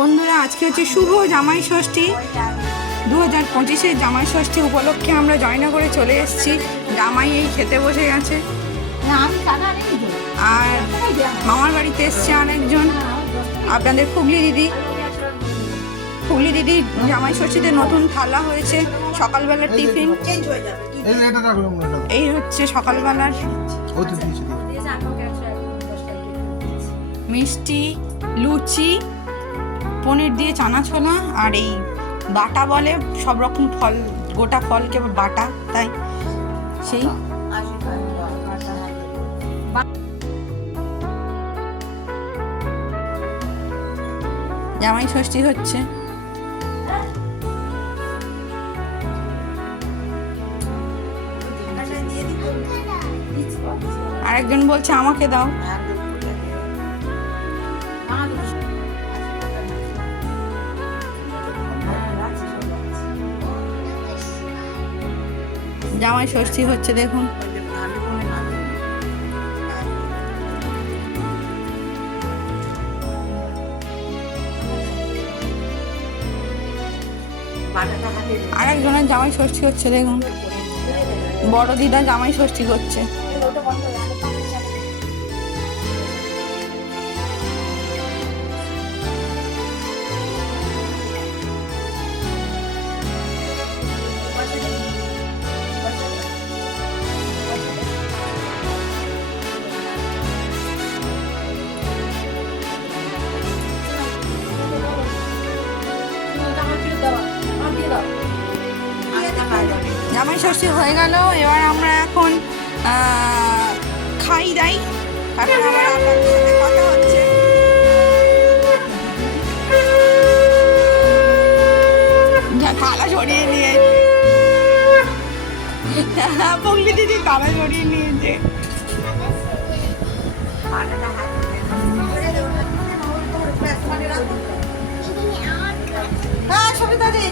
বন্ধুরা, আজকে হচ্ছে শুভ জামাই ষষ্ঠী। 2025-এর জামাই ষষ্ঠী উপলক্ষে আমরা জয়নগরে চলে এসেছি। জামাই এই খেতে বসে গেছে, আর মামার বাড়িতে এসছে আরেকজন, আপনাদের ফুগলি দিদি জামাই ষষ্ঠীতে নতুন থালা হয়েছে, সকালবেলার টিফিন। এই হচ্ছে সকালবেলার মিষ্টি, লুচি, পনির দিয়ে চানা ছোলা, আর এই বাটা বলে সব রকম ফল, গোটা ফলকে বাটা, তাই সেই জামাই ষষ্ঠী হচ্ছে। আরেকজন বলছে আমাকে দাও। জামাই ষষ্ঠী হচ্ছে, দেখুন। আরেকজনের জামাই ষষ্ঠী হচ্ছে, দেখুন। বড় দিদা জামাই ষষ্ঠী করছে। জামাই ষষ্ঠী হয়ে গেল, এবার আমরা এখন খাই দাই, তারপর আবার আপনাদের সাথে কথা হচ্ছে। থালা জড়িয়ে নিয়ে বগলি দিদি থালা জড়িয়ে নিয়েছে। হ্যাঁ সবিতা দি,